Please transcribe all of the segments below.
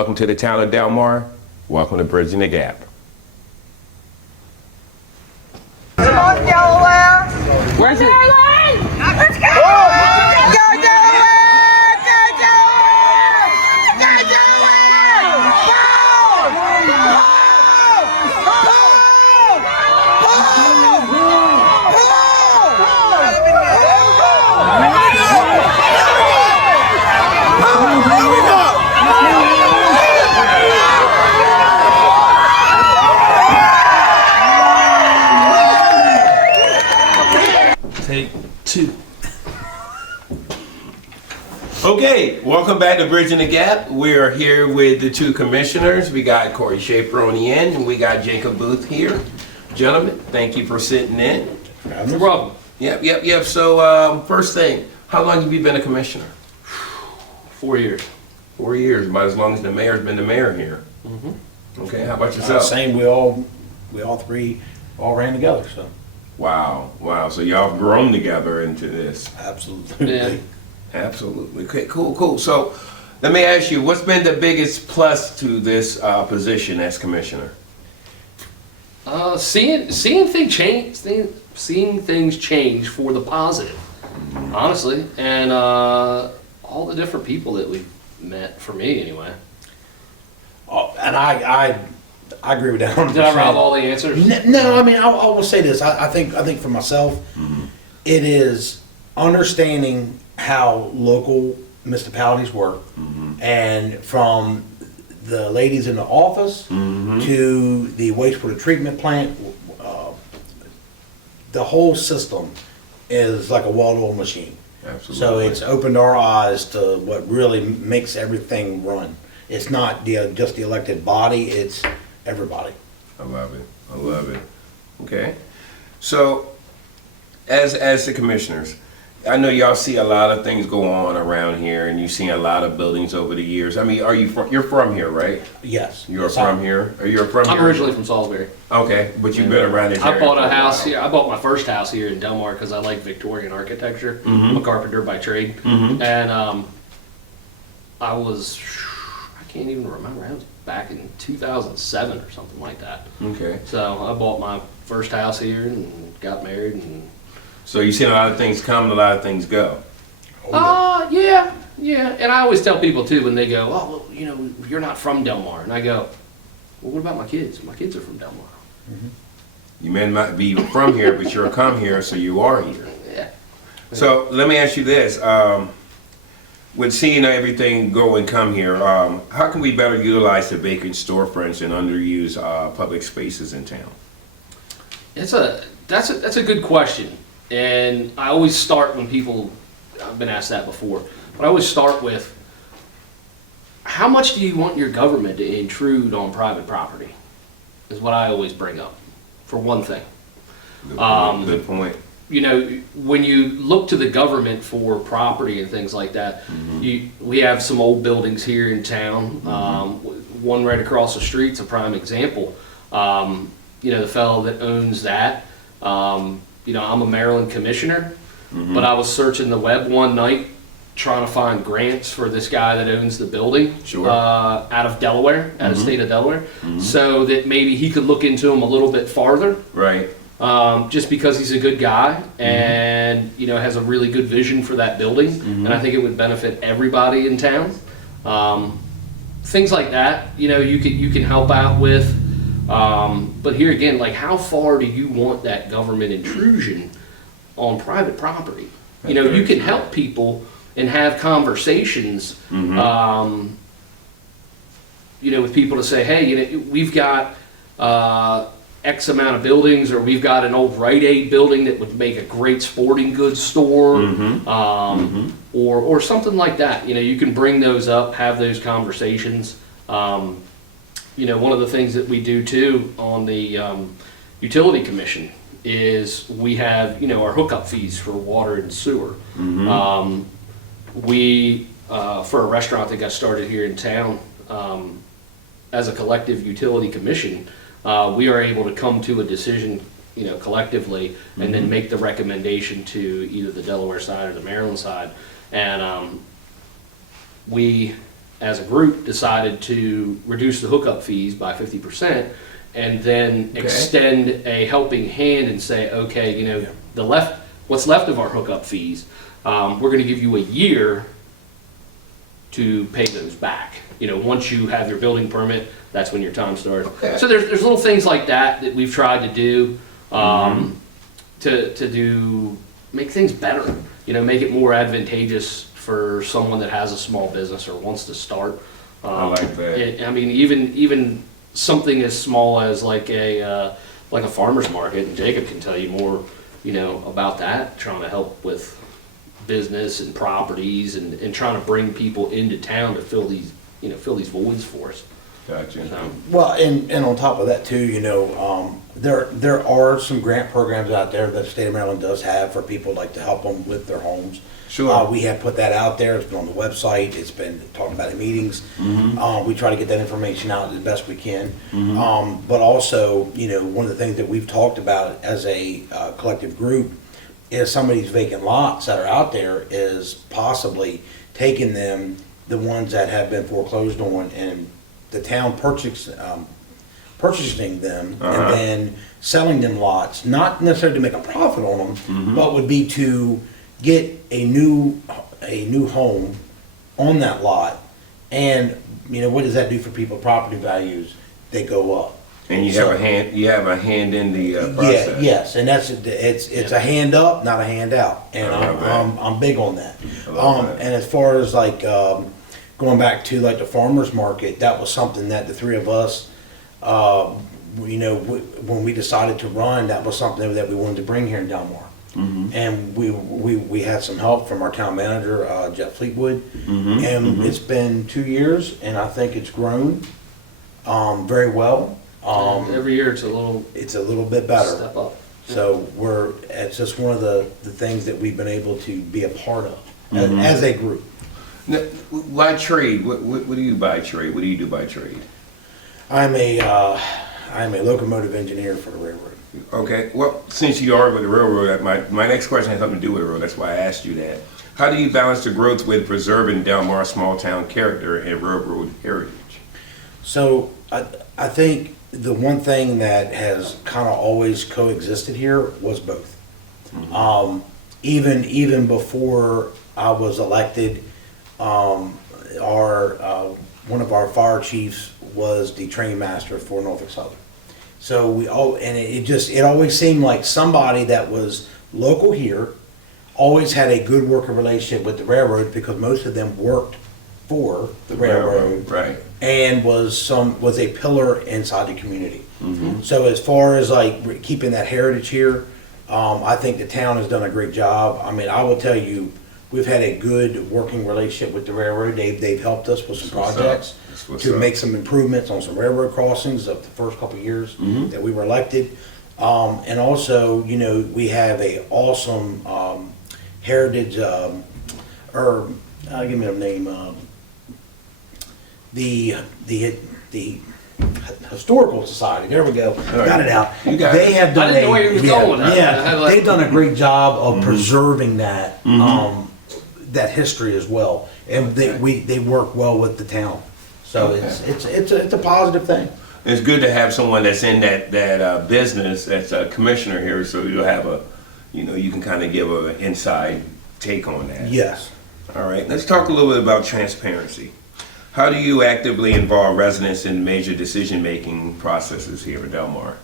Welcome to the town of Delmar. Welcome to Bridging the Gap. Come on, Delaware! Where's it? Let's go! Go, Delaware! Go, Delaware! Go, Delaware! Take two. Okay, welcome back to Bridging the Gap. We are here with the two commissioners. We got Cory Shaffer on the end, and we got Jacob Boothe here. Gentlemen, thank you for sitting in. No problem. Yep. So, first thing, how long have you been a commissioner? 4 years. 4 years, about as long as the mayor's been the mayor here. Okay, how about yourself? Same, we all three ran together, so. Wow. So y'all have grown together into this. Absolutely. Yeah. Absolutely. Okay, cool. So let me ask you, what's been the biggest plus to this position as commissioner? Seeing things change for the positive, honestly, and all the different people that we've met. For me, anyway. And I agree with that 100%. Did I rob all the answers? No, I mean, I will say this. I think for myself, it is understanding how local municipalities work, and from the ladies in the office to the wastewater treatment plant, the whole system is like a well-oiled machine. Absolutely. So it's opened our eyes to what really makes everything run. It's not just the elected body, it's everybody. I love it. Okay. So, as the commissioners, I know y'all see a lot of things go on around here, and you've seen a lot of buildings over the years. I mean, you're from here, right? Yes. You're from here? Or you're from here? I'm originally from Salisbury. Okay, but you've been around this I area bought for a house while. here. I bought my first house here in Delmar because I like Victorian architecture. I'm a carpenter by trade, and I can't even remember. I was back in 2007 or something like that. Okay. So I bought my first house here and got married. And So you've seen a lot of things come and a lot of things go. yeah. And I always tell people too when they go, "Oh, well, you're not from Delmar," and I go, "Well, what about my kids? My kids are from Delmar." You may not be from here, but you're come here, so you are here. Yeah. So let me ask you this. With seeing everything go and come here, how can we better utilize the vacant storefronts and underused public spaces in town? That's a good question, and I always start when people. I've been asked that before, but I always start with, how much do you want your government to intrude on private property? Is what I always bring up, for one thing. Good point. When you look to the government for property and things like that, we have some old buildings here in town. One right across the street's a prime example. The fellow that owns that, I'm a Maryland commissioner, but I was searching the web one night trying to find grants for this guy that owns the building out of Delaware, out of the state of Delaware, so that maybe he could look into them a little bit farther. Right. Just because he's a good guy and has a really good vision for that building, and I think it would benefit everybody in town. Things like that, you can help out with. But here again, like, how far do you want that government intrusion on private property? You can help people and have conversations, with people to say, hey, we've got X amount of buildings, or we've got an old Rite Aid building that would make a great sporting goods store, or something like that. You can bring those up, have those conversations. One of the things that we do too on the utility commission is we have our hookup fees for water and sewer. We for a restaurant that got started here in town, as a collective utility commission, we are able to come to a decision, collectively, and then make the recommendation to either the Delaware side or the Maryland side. And we as a group, decided to reduce the hookup fees by 50%, and then extend a helping hand and say, okay, you know, what's left of our hookup fees, we're going to give you a year to pay those back. You know, once you have your building permit, that's when your time starts. Okay. So there's little things like that we've tried to do, to make things better. You know, make it more advantageous for someone that has a small business or wants to start. I like that. I mean, even something as small as like a farmer's market, and Jacob can tell you more, you know, about that, trying to help with business and properties and trying to bring people into town to fill these voids for us. Gotcha. So, Well, and on top of that too, you know, there are some grant programs out there that the state of Maryland does have for people like to help them with their homes. Sure. We have put that out there. It's been on the website. It's been talked about in meetings. We try to get that information out as best we can. But also, you know, one of the things that we've talked about as a collective group is some of these vacant lots that are out there is possibly taking them, the ones that have been foreclosed on, and the town purchasing them and then selling them lots, not necessarily to make a profit on them, but would be to get a new home on that lot. And you know, what does that do for people? Property values, they go up. And you have a hand in the process. Yeah, yes, and it's a hand up, not a hand out, and I love that. I'm big on that. I love that. And as far as like going back to like the farmers market, that was something that the three of us, you know, when we decided to run, that was something that we wanted to bring here in Delmar. And we had some help from our town manager, Jeff Fleetwood, and it's been 2 years, and I think it's grown very well. every year it's a little bit better. step up. So it's just one of the things that we've been able to be a part of as a group. Now, why trade? What do you by trade? What do you do by trade? I'm a locomotive engineer for the railroad. Okay, well, since you are with the railroad, my next question has something to do with the railroad. That's why I asked you that. How do you balance the growth with preserving Delmar's small town character and railroad heritage? So I think the one thing that has kind of always coexisted here was both. Even before I was elected, one of our fire chiefs was the train master for Norfolk Southern. So it always seemed like somebody that was local here always had a good working relationship with the railroad, because most of them worked for the railroad, right? And was a pillar inside the community. So as far as like keeping that heritage here, I think the town has done a great job. I mean, I will tell you, we've had a good working relationship with the railroad. They've helped us with some projects to make some improvements on some railroad crossings of the first couple of years that we were elected. And also, you know, we have a awesome heritage, give me a name, the Historical Society. There we go. right. Got it out. You got They it. have done I didn't know where you was going with that. Yeah, they've done a great job of preserving that that history as well, and they work well with the town. So it's a positive thing. It's good to have someone that's in that business, that's a commissioner here, so you'll have you can kind of give an inside take on that. Yes. All right, let's talk a little bit about transparency. How do you actively involve residents in major decision-making processes here in Delmar?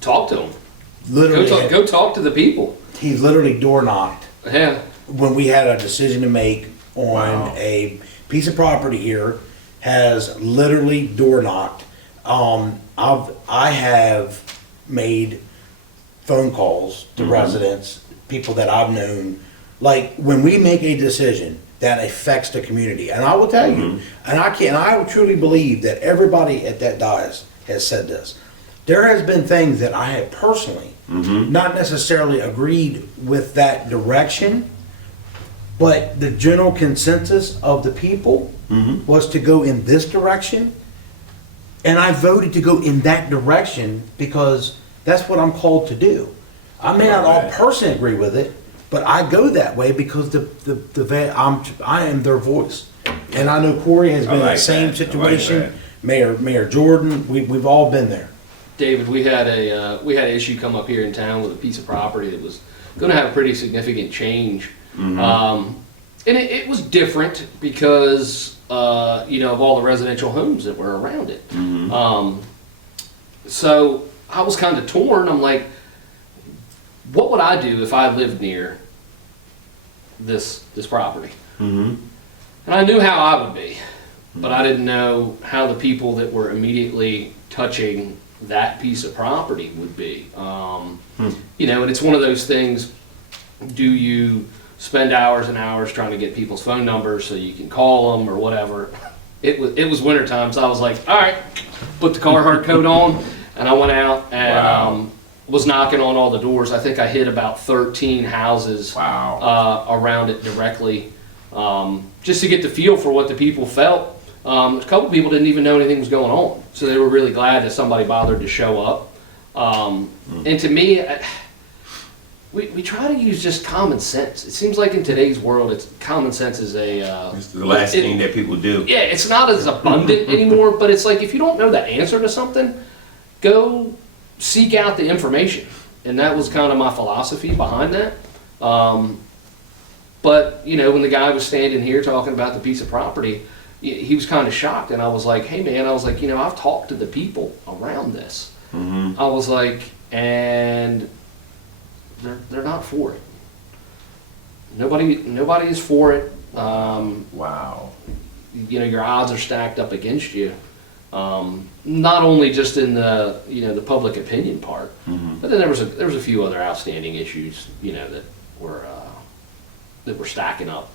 Talk to them. Literally, Go talk to the people. he literally door knocked Yeah. when we had a decision to make on Wow. a piece of property here. Has literally door knocked. I have made phone calls to residents, people that I've known. Like when we make a decision that affects the community, and I will tell you, and I truly believe that everybody at that dais has said this. There has been things that I have personally not necessarily agreed with that direction, but the general consensus of the people was to go in this direction, and I voted to go in that direction because that's what I'm called to do. I may not all personally agree with it, but I go that way because I am their voice. And I know Cory has been in like the same that. I like situation. that. Mayor Jordan, we've all been there. David, we had an issue come up here in town with a piece of property that was going to have a pretty significant change. And it was different because, of all the residential homes that were around it. So I was kind of torn. I'm like, what would I do if I lived near this property? And I knew how I would be, but I didn't know how the people that were immediately touching that piece of property would be. And it's one of those things, do you spend hours and hours trying to get people's phone numbers so you can call them or whatever? It was wintertime, so I was like, all right, put the Carhartt coat on, and I went out and was knocking on all the doors. I think I hit about 13 houses around it directly, just to get the feel for what the people felt. A couple people didn't even know anything was going on, so they were really glad that somebody bothered to show up. And to me, we try to use just common sense. It seems like in today's world, common sense is It's the last thing that people do. Yeah, it's not as abundant anymore, but it's like if you don't know the answer to something, go seek out the information. And that was kind of my philosophy behind that. But, when the guy was standing here talking about the piece of property, he was kind of shocked. And I was like, hey, man, I've talked to the people around this. I was like, and they're not for it. Nobody is for it. Your odds are stacked up against you. Not only just in the the public opinion part, but then there was a few other outstanding issues that were stacking up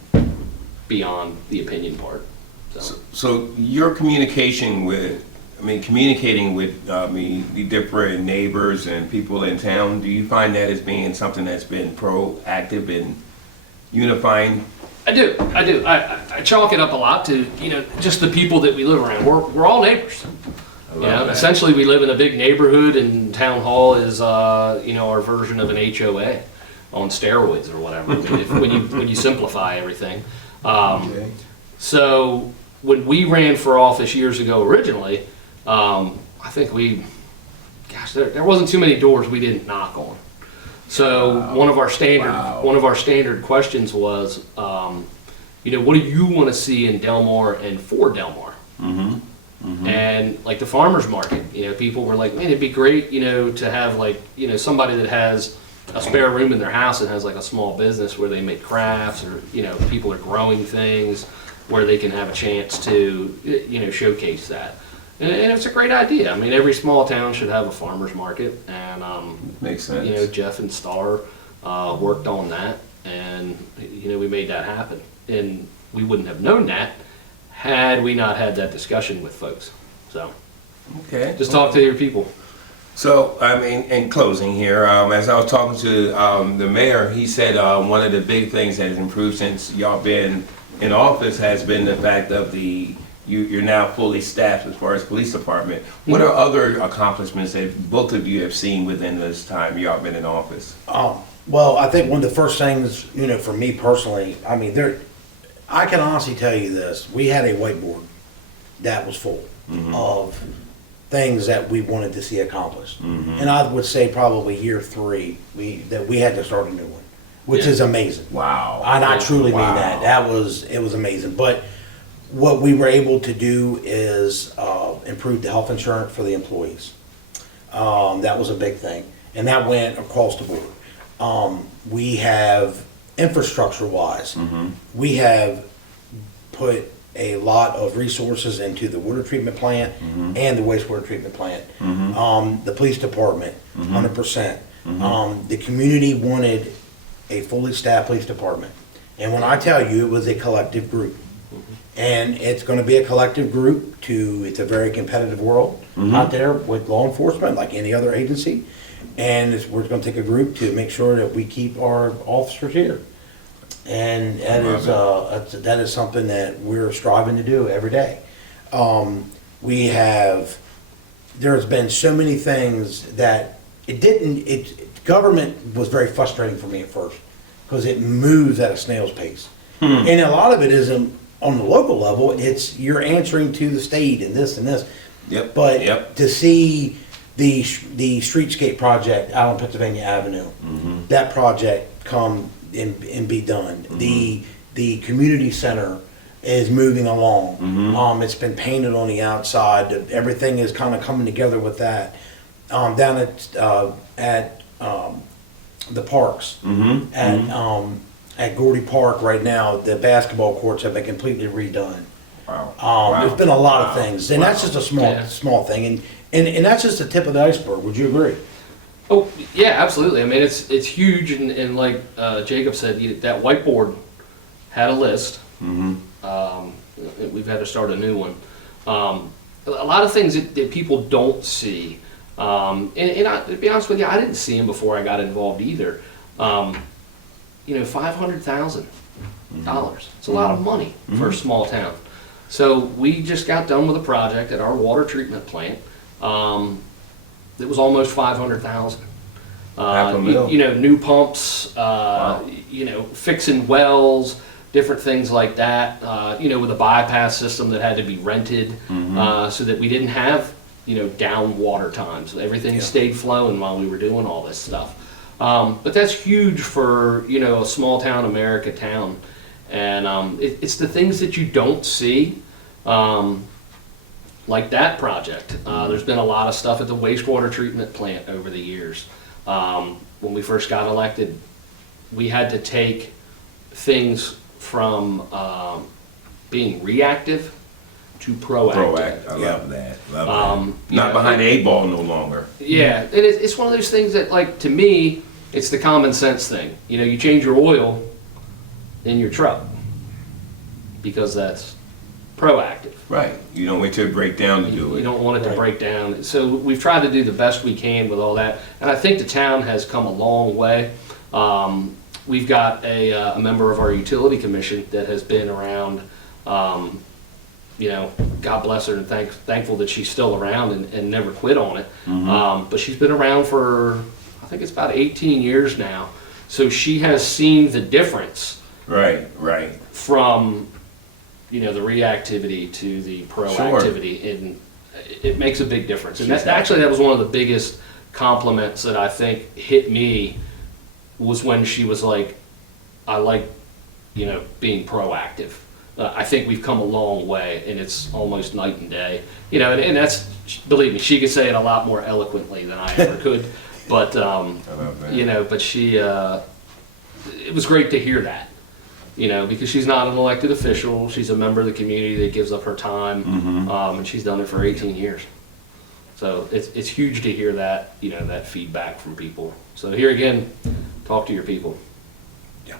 beyond the opinion part. So your communicating with the different neighbors and people in town, do you find that as being something that's been proactive in unifying? I do. I chalk it up a lot to just the people that we live around. We're all neighbors. Essentially, we live in a big neighborhood, and town hall is our version of an HOA on steroids or whatever. when you simplify everything. So when we ran for office years ago originally, I think there wasn't too many doors we didn't knock on. So one of our standard questions was, what do you want to see in Delmar and for Delmar? And like the farmers market, people were like, man, it'd be great, to have somebody that has a spare room in their house and has like a small business where they make crafts or people are growing things where they can have a chance to showcase that. And it's a great idea. I mean, every small town should have a farmer's market, and makes sense. Jeff and Starr worked on that, and we made that happen. And we wouldn't have known that had we not had that discussion with folks. So, just talk to your people. So, in closing here, as I was talking to the mayor, he said one of the big things that has improved since y'all been in office has been the fact of you're now fully staffed as far as police department. What are other accomplishments that both of you have seen within this time y'all been in office? Well, I think one of the first things, for me personally, I can honestly tell you this. We had a whiteboard that was full of things that we wanted to see accomplished. And I would say probably year 3, we had to start a new one, which is amazing. Wow. And I truly mean that. It was amazing. But what we were able to do is improve the health insurance for the employees. That was a big thing. And that went across the board. We have, infrastructure-wise, we have put a lot of resources into the water treatment plant and the wastewater treatment plant. The police department, 100%. The community wanted a fully staffed police department. And when I tell you, it was a collective group. And it's going to be a collective group it's a very competitive world out there with law enforcement, like any other agency. And we're going to take a group to make sure that we keep our officers here. And that is something that we're striving to do every day. There's been so many things that government was very frustrating for me at first because it moves at a snail's pace. And a lot of it isn't on the local level, it's you're answering to the state and this and this. Yep. But Yep. to see the streetscape project out on Pennsylvania Avenue, that project come and be done. The community center is moving along. It's been painted on the outside. Everything is kind of coming together with that. Down at the parks, at Gordy Park right now, the basketball courts have been completely redone. Wow. There's been a lot of things, and that's just a Yeah. small thing, and that's just the tip of the iceberg. Would you agree? Oh, yeah, absolutely. I mean, it's huge, and like Jacob said, that whiteboard had a list. We've had to start a new one. A lot of things that people don't see. To be honest with you, I didn't see them before I got involved either. $500,000. It's a lot of money for a small town. So we just got done with a project at our water treatment plant. It was almost $500,000. $500,000. New pumps, fixing wells, different things like that. With a bypass system that had to be rented, so that we didn't have down water times. Everything stayed flowing while we were doing all this stuff. But that's huge for a small town America town, and it's the things that you don't see. Like that project. There's been a lot of stuff at the wastewater treatment plant over the years. When we first got elected, we had to take things from being reactive to proactive. I love that. Not behind the 8 ball no longer. Yeah, it's one of those things that, like, to me, it's the common sense thing. You change your oil in your truck because that's proactive. Right. You don't wait till it break down to do it. You don't want it to break down. So we've tried to do the best we can with all that. And I think the town has come a long way. We've got a member of our utility commission that has been around, God bless her, and thankful that she's still around and never quit on it. But she's been around for, I think it's about 18 years now. So she has seen the difference. Right. From the reactivity to the proactivity, and it makes a big difference. And that was one of the biggest compliments that I think hit me, was when she was like, I like being proactive. I think we've come a long way, and it's almost night and day. And that's, believe me, she could say it a lot more eloquently than I ever could. But but she, it was great to hear that. Because she's not an elected official. She's a member of the community that gives up her time, and she's done it for 18 years. So it's huge to hear that, that feedback from people. So here again, talk to your people. Yeah.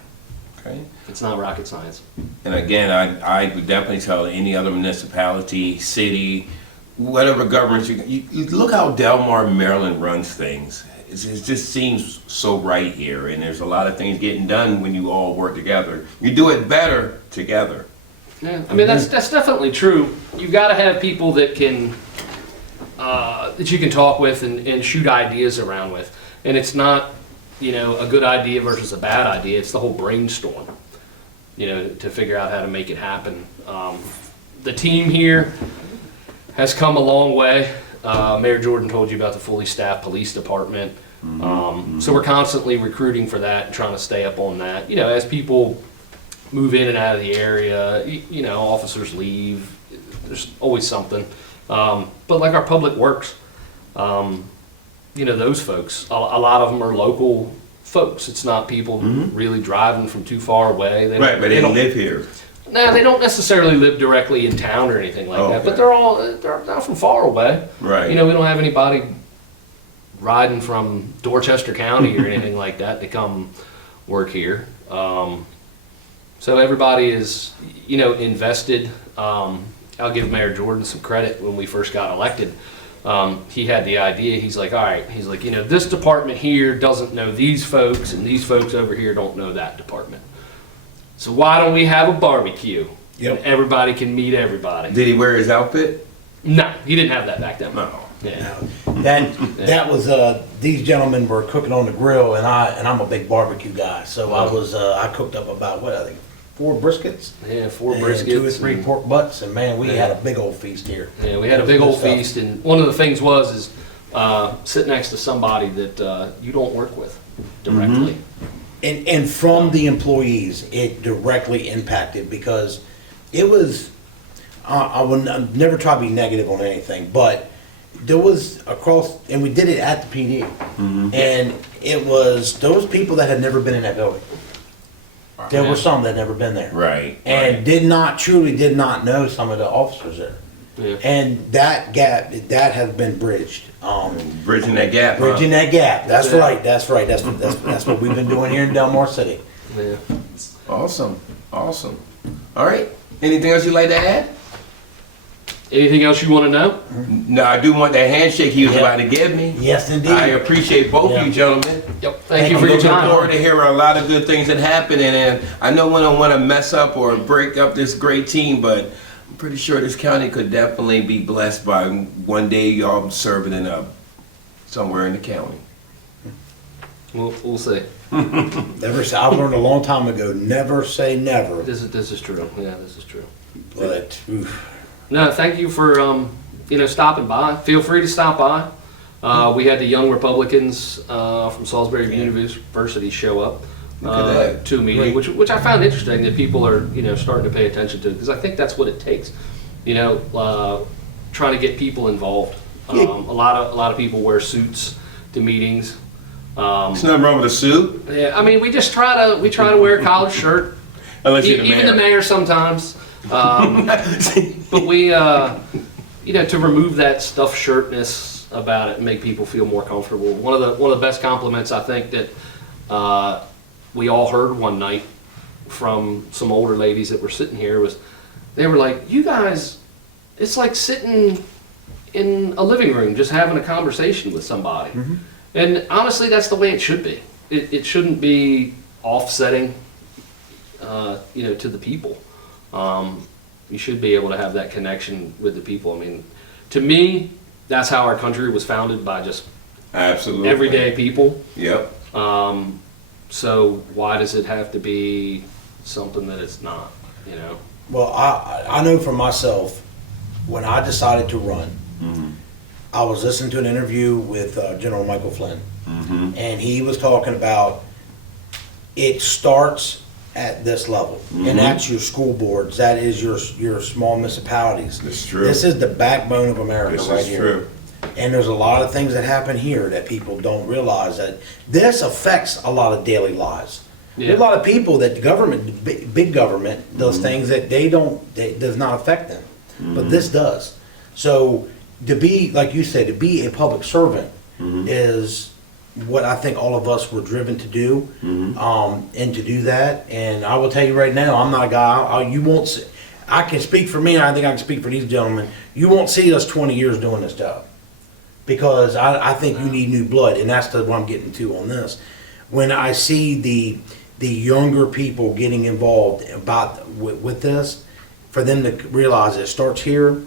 Okay. It's not rocket science. And again, I would definitely tell any other municipality, city, whatever government you look how Delmar, Maryland runs things. It just seems so right here, and there's a lot of things getting done when you all work together. You do it better together. Yeah, I mean that's definitely true. You've got to have people that can that you can talk with and shoot ideas around with, and it's not a good idea versus a bad idea. It's the whole brainstorm, to figure out how to make it happen. The team here has come a long way. Mayor Jordan told you about the fully staffed police department. So we're constantly recruiting for that and trying to stay up on that. As people move in and out of the area, officers leave, there's always something. But like our public works, those folks, a lot of them are local folks. It's not people really driving from too far away. They don't live here. No, they don't necessarily live directly in town or anything like that, but they're not from far away. Right. We don't have anybody riding from Dorchester County or anything like that to come work here. So everybody is, invested. I'll give Mayor Jordan some credit. When we first got elected, he had the idea. He's like, all right. He's like, this department here doesn't know these folks, and these folks over here don't know that department. So why don't we have a barbecue? Yep. And everybody can meet everybody. Did he wear his outfit? No, he didn't have that back then. No. Yeah. That was these gentlemen were cooking on the grill, and I'm a big barbecue guy, so I cooked up about briskets. Yeah, 4 and briskets. 2 or 3 and- pork butts, and man, we Yeah. had a big old feast here. Yeah, we had a big old feast, and one of the things is sit next to somebody that you don't work with directly. And from the employees, it directly impacted because it was, I would never try to be negative on anything, but there was across, and we did it at the PD. And it was those people that had never been in that building. There were some that had never been there. Right. And truly did not know some of the officers there. Yeah. And that gap, that has been bridged. Bridging that gap. huh? Bridging that gap. That's Yeah. right. That's right. That's what we've been doing here in Delmar City. Yeah. Awesome. Awesome. All right. Anything else you'd like to add? Anything else you want to know? No, I do want that handshake he was Yeah. about to give me. Yes, indeed. I appreciate both Yeah. you gentlemen. Yep. Thank you for your Looking forward time. to hearing a lot of good things that happen, and I know we don't want to mess up or break up this great team, but I'm pretty sure this county could definitely be blessed by one day y'all serving in somewhere in the county. We'll see. Never say, I learned a long time ago, never say never. This is true. Yeah, this is true. But, oof. No, thank you for stopping by. Feel free to stop by. We had the Young Republicans from Salisbury University show up Look at that. to a meeting, which I found interesting that people are starting to pay attention to, because I think that's what it takes. Trying to get people involved. A lot of people wear suits to meetings. There's nothing wrong with a suit, Yeah, I mean, we try to wear a collared shirt. unless you're the Even the mayor. mayor sometimes. But we, to remove that stuffed shirtness about it and make people feel more comfortable. One of the best compliments I think that we all heard one night from some older ladies that were sitting here was, they were like, "You guys, it's like sitting in a living room just having a conversation with somebody." And honestly, that's the way it should be. It shouldn't be offsetting, to the people. You should be able to have that connection with the people. I mean, to me, that's how our country was founded, by just Absolutely. everyday people. Yep. So why does it have to be something that it's not, Well, I know for myself, when I decided to run, I was listening to an interview with General Michael Flynn, and he was talking about it starts at this level, and that's your school boards, that is your small municipalities. That's true. This is the backbone of America This right is here. true. And there's a lot of things that happen here that people don't realize, that this affects a lot of daily lives. There's a lot of people that the government, big government, does things that that does not affect them, but this does. So to be, like you said, to be a public servant is what I think all of us were driven to do, and to do that. And I will tell you right now, I'm not a guy. You won't see, I can speak for me, and I think I can speak for these gentlemen. You won't see us 20 years doing this job, because I think you need new blood, and that's what I'm getting to on this. When I see the younger people getting involved with this, for them to realize it starts here.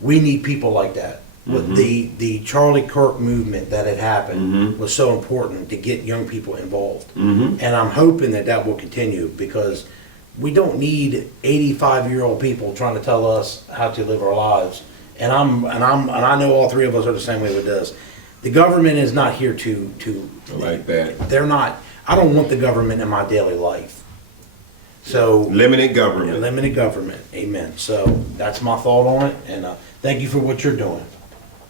We need people like that. With the Charlie Kirk movement that had happened was so important to get young people involved, and I'm hoping that will continue, because we don't need 85-year-old people trying to tell us how to live our lives. And I know all three of us are the same way with this. The government is not here to I like that. They're not. I don't want the government in my daily life. So Limited government. limited government. Amen. So that's my thought on it, and thank you for what you're doing.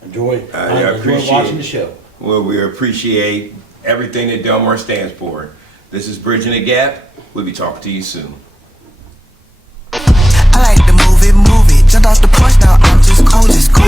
Enjoy appreciate watching the show. Well, we appreciate everything that Delmar stands for. This is Bridging the Gap. We'll be talking to you soon. I like to move it, jump off the porch, now I'm just cool, just cool.